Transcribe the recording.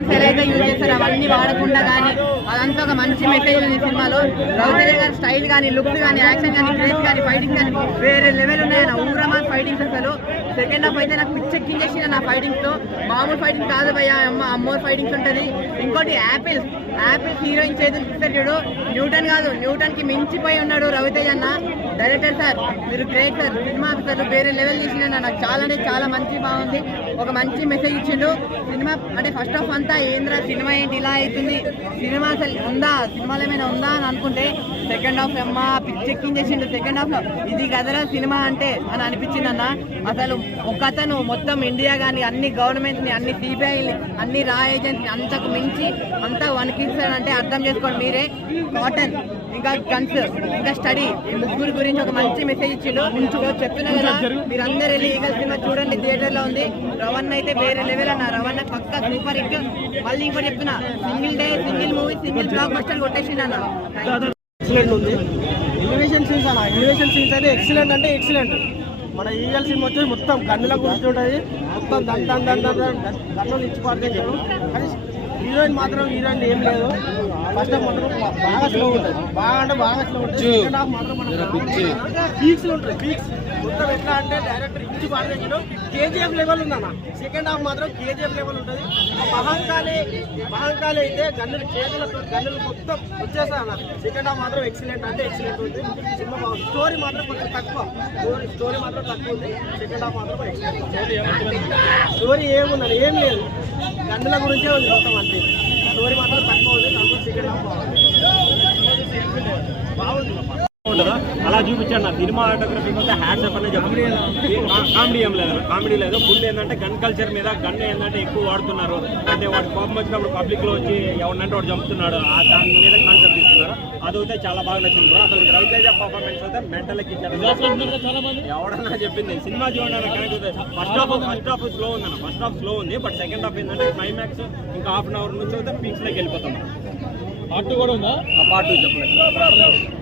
అయితే యూజ్ చేస్తారు అవన్నీ వాడకుండా కానీ అదంతా ఒక మంచి మెసేజ్ ఉంది సినిమాలో. రవితేజ గారి స్టైల్ కానీ, లుక్స్ కానీ, యాక్షన్ కానీ, క్రేజ్ కానీ, ఫైటింగ్ కానీ వేరే లెవెల్ ఉన్నాయి. ఊరమా ఫైటింగ్స్ అసలు సెకండ్ హాఫ్ అయితే నాకు పిచ్చెక్కించేసిన నా ఫైటింగ్స్ తో. మామూలు ఫైటింగ్ కాదు భయ్య, అమ్మోర్ ఫైటింగ్స్ ఉంటుంది. ఇంకోటి యాపిల్స్ హీరోయిన్ చేతులు ఇస్తారు చూడు, న్యూటన్ కాదు, న్యూటన్ కి మించిపోయి ఉన్నాడు రవితేజ అన్న. డైరెక్టర్ సార్ మీరు గ్రేట్ సార్, సినిమా అసలు వేరే లెవెల్ తీసిన నాకు చాలా అంటే చాలా మంచి బాగుంది. ఒక మంచి మెసేజ్ ఇచ్చిండు సినిమా. అంటే ఫస్ట్ హాఫ్ అంతా ఏంద్రా సినిమా ఏంటి ఇలా అవుతుంది, సినిమా అసలు ఉందా, సినిమాలో ఏమైనా ఉందా అని అనుకుంటే సెకండ్ హాఫ్ అమ్మ పిచ్చెక్కించేసిండు. సెకండ్ హాఫ్ లో ఇది కదరా సినిమా అంటే అని అనిపించింది అన్న. అసలు ఒకతను మొత్తం ఇండియా కానీ అన్ని గవర్నమెంట్ ని, అన్ని సిబిఐ, అన్ని రా ఏజెన్సీ అంతకు మించి అంతా వణికిస్తాడంటే అర్థం చేసుకోండి మీరే. కాటన్ ఇంకా గన్స్ ఇంకా స్టడీ, ఈ ముగ్గురు గురించి ఒక మంచి మెసేజ్ ఇచ్చిండు. చెప్తున్నా కదా మీరందరూ వెళ్ళి ఈగల్ సినిమా చూడండి, థియేటర్ లో ఉంది. రవణ్ అయితే వేరే లెవెల్ అన్న, రవణ్ పక్క సూపర్ హిట్. మళ్ళీ ఇంకోటి చెప్తున్నా, single day single movie single blockbuster కొట్టేసిండు అన్న. ఎక్సలెంట్ ఉంది. ఎలివేషన్ సీన్స్ అన్న, ఎలివేషన్ సీన్స్ అయితే ఎక్సలెంట్ అంటే ఎక్సలెంట్. మన ఈగల్ సినిమా వచ్చేసి మొత్తం గన్నుల గురించి ఉంటుంది, మొత్తం గన్నులు ఇచ్చి పడుతుంటారు. కానీ హీరోయిన్ మాత్రం హీరోయిన్ ఏం లేదు. ఫస్ట్ హాఫ్ మాత్రం బాగా స్లో ఉంటుంది, బాగా అంటే బాగా స్లో ఉంటుంది. సెకండ్ హాఫ్ మాత్రం పీక్స్లు ఉంటాయి. పీక్స్ మొత్తం ఎట్లా అంటే డైరెక్టర్ ఇచ్చి పడుతుంటాడు. కేజీఎఫ్ లెవెల్ ఉందన్న. సెకండ్ హాఫ్ మాత్రం కేజీఎఫ్ లెవెల్ ఉంటుంది. మహంకాళి అయితే గన్నులు చేతులతో గన్నులు మొత్తం వచ్చేస్తా అన్న. సెకండ్ హాఫ్ మాత్రం ఎక్సలెంట్ అంటే ఎక్సలెంట్ ఉంది. సినిమా బాగుంది. స్టోరీ మాత్రం కొంచెం తక్కువ, స్టోరీ మాత్రం తక్కువ ఉంది. సెకండ్ హాఫ్ మాత్రం ఎక్సలెంట్. స్టోరీ ఏముందని ఏం లేదు, గన్నుల గురించే ఉంది మొత్తం అంతే. స్టోరీ మాత్రం తక్కువ ఉంది. నాకు సెకండ్ హాఫ్ బాగుంది. అలా చూపించాను నా సినిమాటోగ్రఫీ కొంత హ్యాట్స్ అప్ అనే చెప్పండి. కామెడీ ఏం లేదు, కామెడీ లేదు. ఫుల్ ఏంటంటే గన్ కల్చర్ మీద గన్ ఏంటంటే ఎక్కువ వాడుతున్నారు. అంటే వాడు కోపం వచ్చినప్పుడు పబ్లిక్ లో వచ్చి ఎవరినంటే వాడు చంపుతున్నాడు, దాని మీద కాన్సెప్ట్ ఇస్తున్నారు. అదైతే చాలా బాగా నచ్చింది బ్రో. అసలు రవితేజ పర్ఫార్మెన్స్ అయితే మెంటల్ ఎక్కించారు. ఎవడన్నా చెప్పింది సినిమా చూడండి కనెక్ట్ అవుతుంది. ఫస్ట్ హాఫ్ స్లో ఉందన్న, ఫస్ట్ హాఫ్ స్లో ఉంది. బట్ సెకండ్ హాఫ్ ఏంటంటే క్లైమాక్స్ ఇంకా హాఫ్ అన్ అవర్ నుంచి అయితే పీక్స్ లోకి వెళ్ళిపోతున్నాం. పార్ట్ 2 కూడా ఉందా? పార్ట్ 2 చెప్పలేదు.